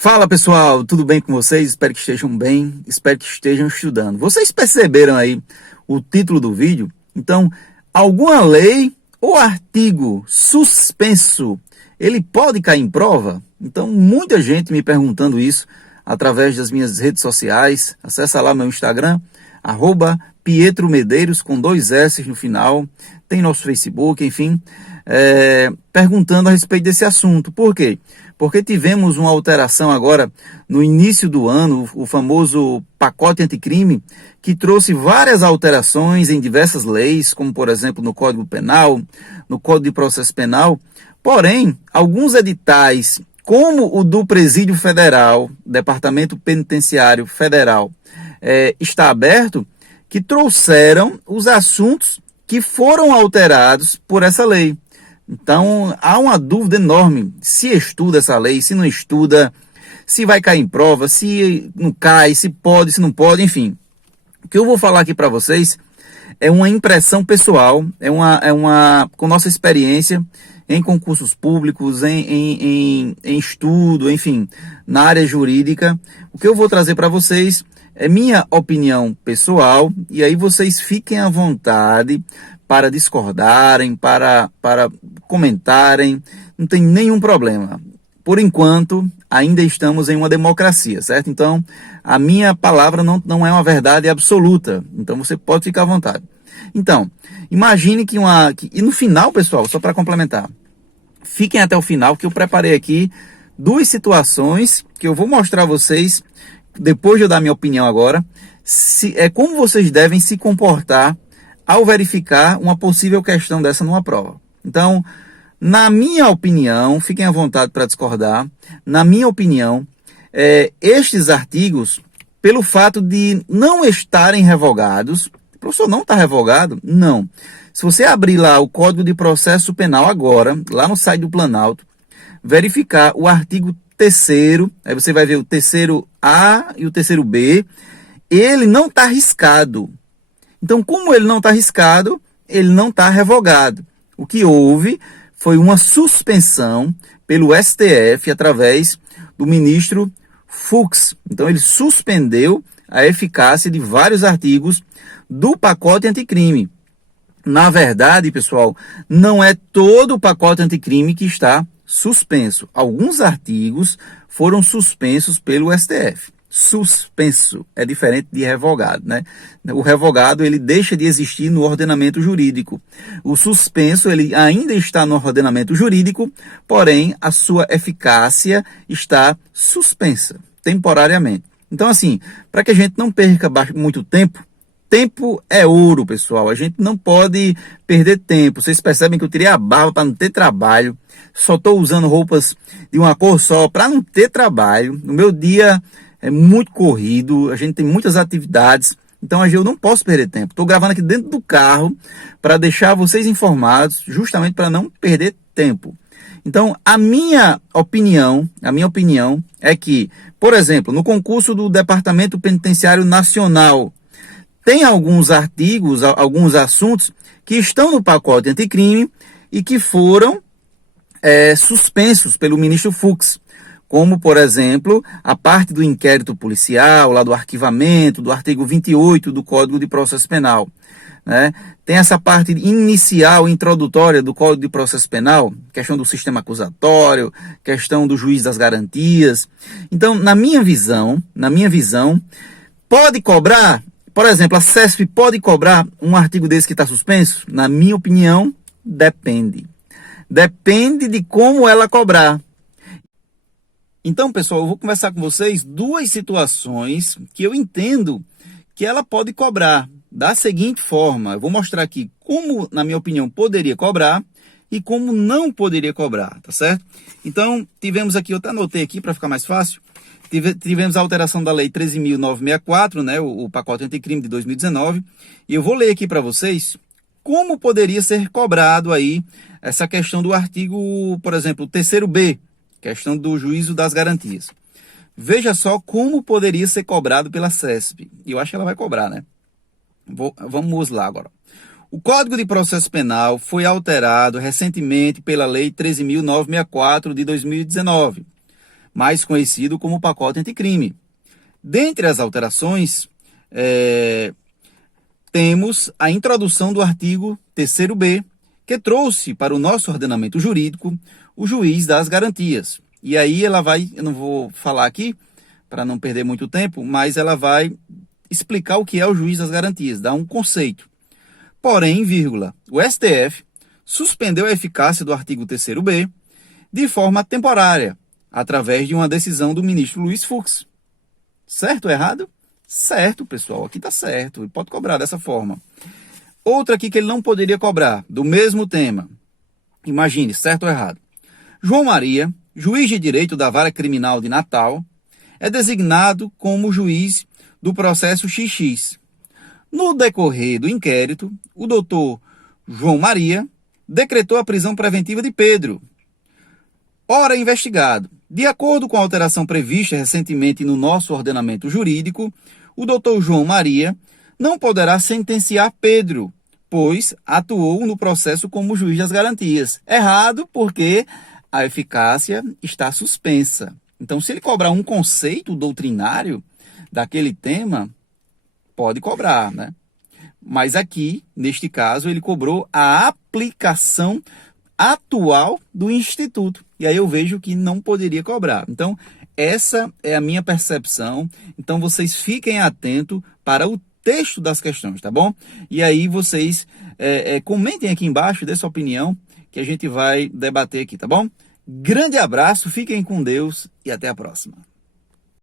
Fala pessoal, tudo bem com vocês? Espero que estejam bem, espero que estejam estudando. Vocês perceberam aí o título do vídeo? Então, alguma lei ou artigo suspenso, ele pode cair em prova? Então, muita gente me perguntando isso através das minhas redes sociais. Acessa lá meu Instagram, @PietroMedeiros, com 2 S no final. Tem nosso Facebook, enfim, perguntando a respeito desse assunto. Por quê? Porque tivemos uma alteração agora no início do ano, o famoso pacote anticrime, que trouxe várias alterações em diversas leis, como por exemplo no Código Penal, no Código de Processo Penal. Porém, alguns editais, como o do Presídio Federal, Departamento Penitenciário Federal, está aberto, que trouxeram os assuntos que foram alterados por essa lei. Então, há uma dúvida enorme se estuda essa lei, se não estuda, se vai cair em prova, se não cai, se pode, se não pode, enfim. O que eu vou falar aqui para vocês é uma impressão pessoal, com nossa experiência em concursos públicos, em estudo, enfim, na área jurídica. O que eu vou trazer para vocês é minha opinião pessoal, e aí vocês fiquem à vontade para discordarem, para comentarem, não tem nenhum problema. Por enquanto, ainda estamos em uma democracia, certo? Então, a minha palavra não é uma verdade absoluta, então você pode ficar à vontade. Então, imagine e no final, pessoal, só para complementar, fiquem até o final, que eu preparei aqui 2 situações que eu vou mostrar a vocês, depois de eu dar minha opinião agora, como vocês devem se comportar ao verificar uma possível questão dessa numa prova. Então, na minha opinião, fiquem à vontade para discordar, na minha opinião, estes artigos, pelo fato de não estarem revogados, o professor não está revogado? Não. Se você abrir lá o Código de Processo Penal agora, lá no site do Planalto, verificar o artigo 3º, aí você vai ver o 3º-A e o 3º-B, ele não está riscado. Então, como ele não está riscado, ele não está revogado. O que houve foi uma suspensão pelo STF através do ministro Fux. Então, ele suspendeu a eficácia de vários artigos do pacote anticrime. Na verdade, pessoal, não é todo o pacote anticrime que está suspenso. Alguns artigos foram suspensos pelo STF. Suspenso é diferente de revogado, né? O revogado, ele deixa de existir no ordenamento jurídico. O suspenso, ele ainda está no ordenamento jurídico, porém a sua eficácia está suspensa temporariamente. Então, assim, para que a gente não perca muito tempo, tempo é ouro, pessoal. A gente não pode perder tempo. Vocês percebem que eu tirei a barba para não ter trabalho. Só estou usando roupas de uma cor só para não ter trabalho. No meu dia é muito corrido, a gente tem muitas atividades, então eu não posso perder tempo. Estou gravando aqui dentro do carro para deixar vocês informados, justamente para não perder tempo. Então, a minha opinião é que, por exemplo, no concurso do Departamento Penitenciário Nacional, tem alguns artigos, alguns assuntos que estão no pacote anticrime e que foram suspensos pelo ministro Fux. Como, por exemplo, a parte do inquérito policial, lá do arquivamento, do artigo 28 do Código de Processo Penal, né? Tem essa parte inicial, introdutória do Código de Processo Penal, questão do sistema acusatório, questão do juiz das garantias. Então, na minha visão, pode cobrar, por exemplo, a CESP pode cobrar um artigo desse que está suspenso? Na minha opinião, depende. Depende de como ela cobrar. Então, pessoal, eu vou conversar com vocês 2 situações que eu entendo que ela pode cobrar da seguinte forma. Eu vou mostrar aqui como, na minha opinião, poderia cobrar e como não poderia cobrar, tá certo? Então, tivemos aqui, eu até anotei aqui para ficar mais fácil, tivemos a alteração da Lei 13.964, né, o pacote anticrime de 2019, e eu vou ler aqui para vocês como poderia ser cobrado aí essa questão do artigo, por exemplo, o 3º-B, questão do juízo das garantias. Veja só como poderia ser cobrado pela CESP. E eu acho que ela vai cobrar, né? Vamos lá agora. O Código de Processo Penal foi alterado recentemente pela Lei 13.964 de 2019, mais conhecido como pacote anticrime. Dentre as alterações, temos a introdução do artigo 3º-B, que trouxe para o nosso ordenamento jurídico o juiz das garantias. E aí ela vai, eu não vou falar aqui para não perder muito tempo, mas ela vai explicar o que é o juiz das garantias, dar um conceito. Porém, vírgula, o STF suspendeu a eficácia do artigo 3º-B de forma temporária, através de uma decisão do ministro Luiz Fux. Certo ou errado? Certo, pessoal, aqui está certo, ele pode cobrar dessa forma. Outra aqui que ele não poderia cobrar, do mesmo tema. Imagine, certo ou errado. João Maria, juiz de direito da Vara Criminal de Natal, é designado como juiz do processo XX. No decorrer do inquérito, o doutor João Maria decretou a prisão preventiva de Pedro. Ora, investigado, de acordo com a alteração prevista recentemente no nosso ordenamento jurídico, o doutor João Maria não poderá sentenciar Pedro, pois atuou no processo como juiz das garantias. Errado, porque a eficácia está suspensa. Então, se ele cobrar um conceito doutrinário daquele tema, pode cobrar, né? Mas aqui, neste caso, ele cobrou a aplicação atual do Instituto. E aí eu vejo que não poderia cobrar. Então, essa é a minha percepção. Então, vocês fiquem atentos para o texto das questões, tá bom? E aí vocês comentem aqui embaixo, dê sua opinião, que a gente vai debater aqui, tá bom? Grande abraço, fiquem com Deus e até a próxima.